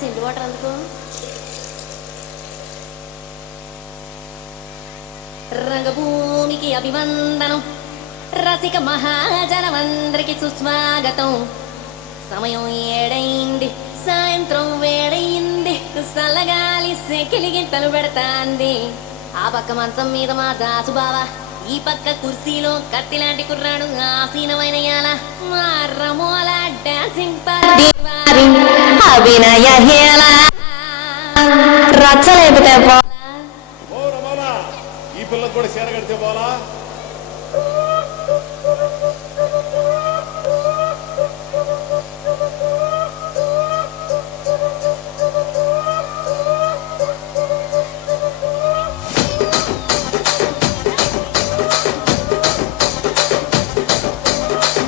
సిండి water అందుకు. రంగభూమికి అభివందనం, రసిక మహాజనమందరికి సుస్వాగతం. సమయం ఏడైంది, సాయంత్రం వేడయింది, సల్లగాలి సెకిలి గింతలు పెడతాంది. ఆ పక్క మంచం మీద మా దాసుబావ, ఈ పక్క కుర్సీలో కత్తిలాంటి కుర్రాడు ఆసీనమైన యాల మా రమోల డాన్సింగ్ పార్టీ వారి అభినయ హేళ రచ్చలేపితే ఈ పిల్ల కూడా చీర కడితే పోలా.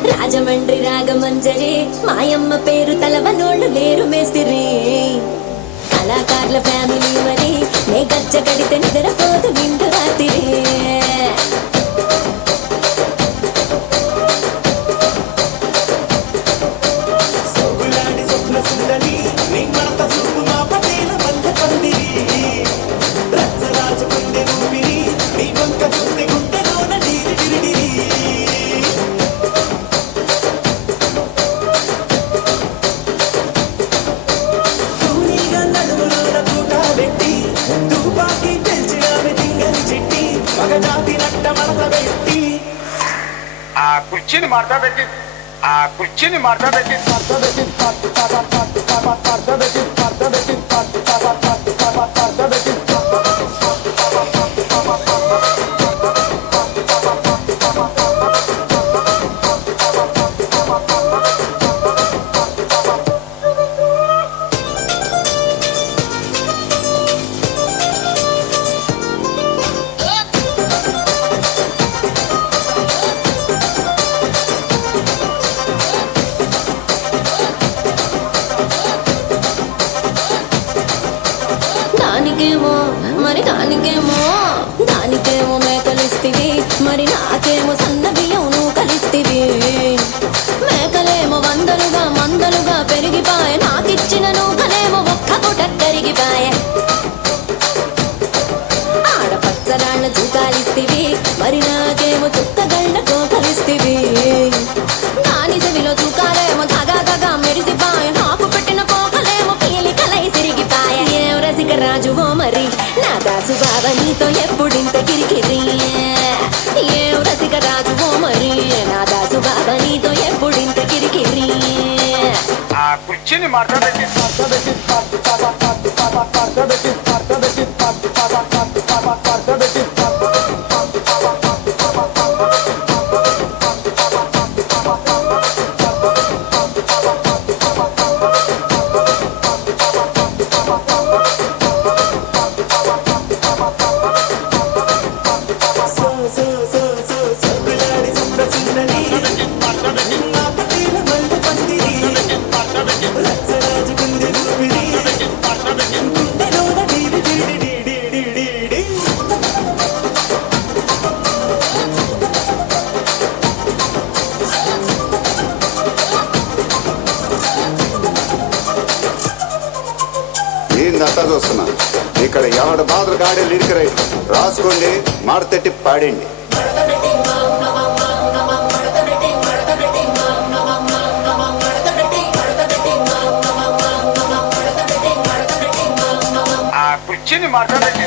రాజమండ్రి రాగమంజరి మాయమ్మ పేరు తలవనోళ్ళు లేరు మేస్తిరి. కళాకారుల ఫ్యామిలీ మరి నే గజ్జ కడితే నిద్రపోదు నిండు రాత్రి. ఆ కుర్చీని మార్తా పెట్టి దానికేమో మేకలిస్తివి, మరి నాకేమో సన్న బియ్యం నువ్వు కలిస్తివి. మేకలేమో వందలుగా మందలుగా పెరిగిపాయ, నాకిచ్చిన నూకనేమో ఒక్క పూట కరిగిపాయ. ఆడపచ్చరాళ్ళ చూకాలిస్తివి, మరి నాకేమో చుక్కగళ్ళ కోకలిస్తివి. దాని చెవిలో చూకాలేమో దగా దగా మెరిసిపాయ, నాకు పెట్టిన కోకలేమో పీలికలై సిరిగిపాయ. ఏం రసిక రాజువో మరి నా దాసు బావ నీతో ఎప్పుడింత కిరికిరి. ఏం రసిక రాజువో మరి నా దాసు బావ నీతో ఎప్పుడింత కిరికిరి. ఆ కుర్చీని మార్తా పెట్టి ఏందంతా చూస్తున్నా. ఇక్కడ ఎవడ బాధలు గాడే లిరిక్ రైట్ రాసుకోండి, మాడతెట్టి పాడండి. ఆ కుర్చీని మార్తా పెట్టి